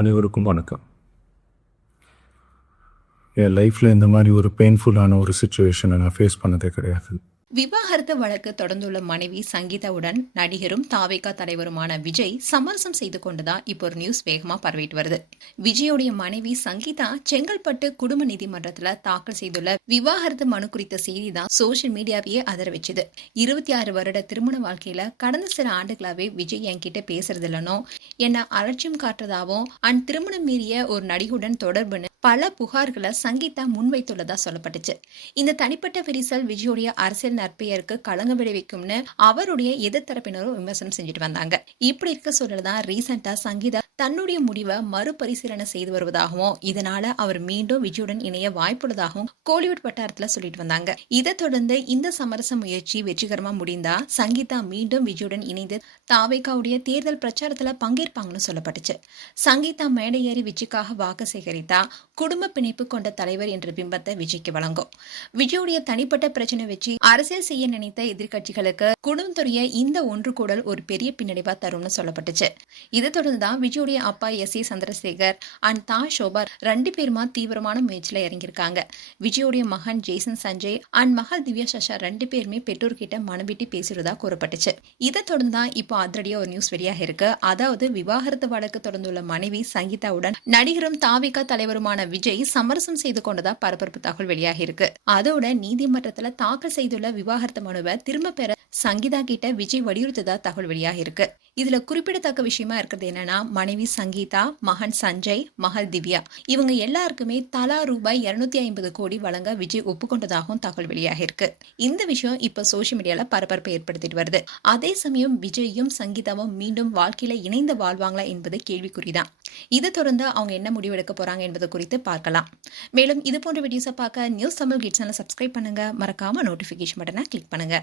அனைவருக்கும் வணக்கம். என் லைஃப்பில் இந்த மாதிரி ஒரு பெயின்ஃபுல்லான ஒரு சுச்சுவேஷனை நான் ஃபேஸ் பண்ணதே கிடையாது. விவாகரத்து வழக்கு தொடர்ந்துள்ள மனைவி சங்கீதாவுடன் நடிகரும் தாவேகா தலைவருமான விஜய் சமரசம் செய்து கொண்டதா இப்போ ஒரு நியூஸ் வேகமா பரவிட்டு வருது. விஜயோடைய மனைவி சங்கீதா செங்கல்பட்டு குடும்ப நீதிமன்றத்துல தாக்கல் செய்துள்ள விவாகரத்து மனு குறித்த செய்தி தான் சோசியல் மீடியாவையே அதர வச்சுது. 26 வருட திருமண வாழ்க்கையில கடந்த சில ஆண்டுகளாவே விஜய் என்கிட்ட பேசுறது இல்லனோ, என்ன அலட்சியம் காட்டுறதாவும் திருமணம் மீறிய ஒரு நடிகுடன் தொடர்புன்னு பல புகார்களை சங்கீதா முன்வைத்துள்ளதா சொல்லப்பட்டுச்சு. இந்த தனிப்பட்ட விரிசல் விஜயோடைய அரசியல் நற்பெயருக்கு களங்கம் விளைவிக்கும்னு அவருடைய எதிர்த்தரப்பினரும் விமர்சனம் செஞ்சுட்டு வந்தாங்க. இப்படி இருக்க சொல்லதான் ரீசெண்டா சங்கீதா தன்னுடைய முடிவை மறுபரிசீலனை செய்து வருவதாகவும், இதனால அவர் மீண்டும் விஜயுடன் இணைய வாய்ப்புள்ளதாகவும் கோலிவுட் வட்டாரத்துல சொல்லிட்டு வந்தாங்க. இதை தொடர்ந்து இந்த சமரச முயற்சி வெற்றிகரமா முடிந்தா சங்கீதா மீண்டும் விஜயுடன் இணைந்து தாவேகாவுடைய தேர்தல் பிரச்சாரத்துல பங்கேற்பாங்கன்னு சொல்லப்பட்டுச்சு. சங்கீதா மேடை ஏறி விஜய்க்காக வாக்கு சேகரித்தா குடும்ப பிணைப்பு கொண்ட தலைவர் என்ற பிம்பத்தை விஜய்க்கு வழங்கும். விஜயுடைய தனிப்பட்ட பிரச்சனை வச்சு அரசியல் செய்ய நினைத்த எதிர்கட்சிகளுக்கு குடும்பத்துடைய இந்த ஒன்று கூடல் ஒரு பெரிய பின்னடைவா தரும்னு சொல்லப்பட்டுச்சு. இதை தொடர்ந்துதான் விஜயுடைய அப்பா S.A. சந்திரசேகர் அண்ட் தா ஷோபா 2 பேருமா தீவிரமான முயற்சியில இறங்கியிருக்காங்க. விஜயுடைய மகன் ஜேசன் சஞ்சய் அண்ட் மகள் திவ்யா சஷா 2 பேருமே பெற்றோர்கிட்ட மனம் விட்டு பேசுறதா கூறப்பட்டுச்சு. இதை தொடர்ந்துதான் இப்போ அதிரடியா ஒரு நியூஸ் வெளியாக இருக்கு. அதாவது விவாகரத்து வழக்கு தொடர்ந்துள்ள மனைவி சங்கீதாவுடன் நடிகரும் தாவேகா தலைவருமான விஜய் சமரசம் செய்து கொண்டதா பரபரப்பு தகவல் வெளியாகி இருக்கு. அதோட நீதிமன்றத்துல தாக்கல் செய்துள்ள விவாகரத்து மனுவை திரும்ப பெற சங்கீதா கிட்ட விஜய் வலியுறுத்ததா தகவல் வெளியாகி இருக்கு. இதுல குறிப்பிடத்தக்க விஷயமா இருக்கிறது என்னன்னா, மனைவி சங்கீதா, மகன் சஞ்சய், மகள் திவ்யா இவங்க எல்லாருக்குமே தலா ரூபாய் 250 கோடி வழங்க விஜய் ஒப்புக்கொண்டதாகவும் தகவல் வெளியாகி இருக்கு. இந்த விஷயம் இப்ப சோசியல் மீடியால பரபரப்பை ஏற்படுத்திட்டு வருது. அதே சமயம் விஜயும் சங்கீதாவும் மீண்டும் வாழ்க்கையில இணைந்து வாழ்வாங்களா என்பது கேள்விக்குறிதான். இதை தொடர்ந்து அவங்க என்ன முடிவெடுக்க போறாங்க என்பது குறித்து பார்க்கலாம். மேலும் இது போன்ற வீடியோஸை பார்க்க நியூஸ் தமிழ் கிட்ஸ் சேனலை சப்ஸ்கிரைப் பண்ணுங்க. மறக்காம நோட்டிபிகேஷன் பட்டனை கிளிக் பண்ணுங்க.